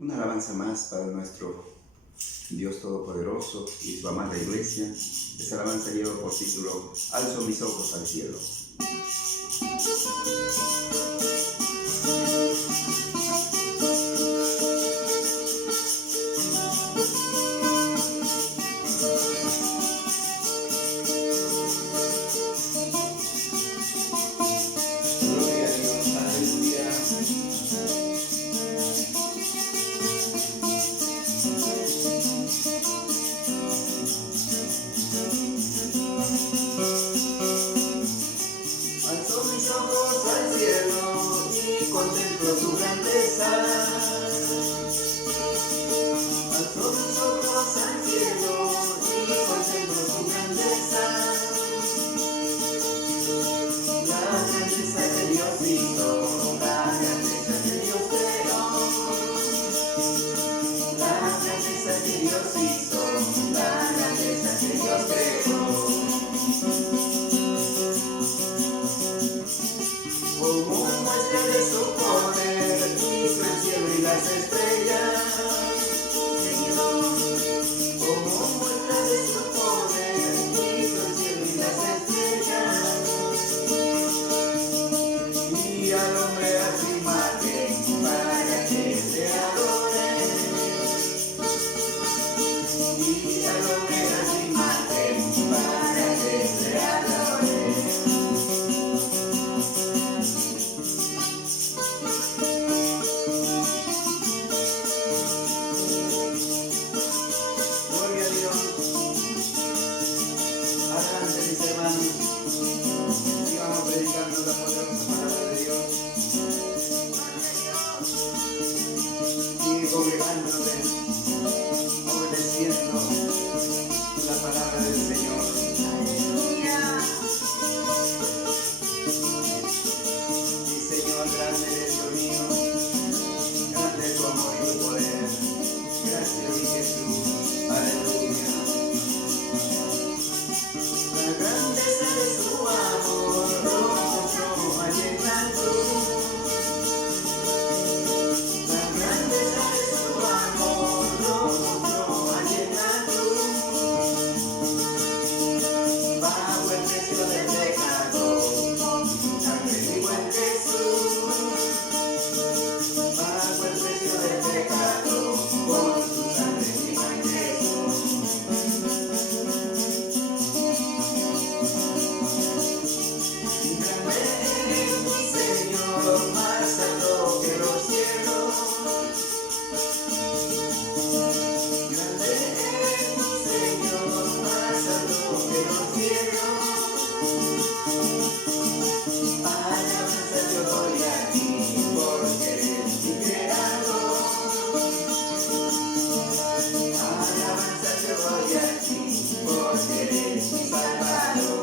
Una alabanza más para nuestro Dios Todopoderoso y su amada Iglesia. Esta alabanza lleva por título Alzo mis ojos al cielo. Contemplo su grandeza, alzo mis ojos al cielo y contemplo su grandeza, la grandeza que Dios hizo, la grandeza que Dios creó, la grandeza que Dios hizo, la grandeza que Dios creó. Como muestra de su poder, hizo el cielo y las estrellas. Como muestra de su poder, hizo el cielo y las estrellas. Y al hombre a su imagen, para que se adore. Y al hombre a su imagen, para que se adore. Predicando la poderosa palabra de Dios y congregándote, obedeciendo la palabra del Señor. Aleluya. Y Señor, grande eres Dios mío, grande es tu amor y tu poder. Gracias, mi Jesús. Aleluya. La grandeza de su amor no hay en la cruz. La grandeza de su amor no hay en la cruz. Bajo el precio del pecado, su sangre vivo en Jesús. Bajo el precio del pecado, por su sangre vivo en Jesús. Más alto que los cielos, grande es mi Señor, más alto que los cielos. Alabanza yo doy a ti, porque eres mi creador. Alabanza yo doy a ti, porque eres mi salvador.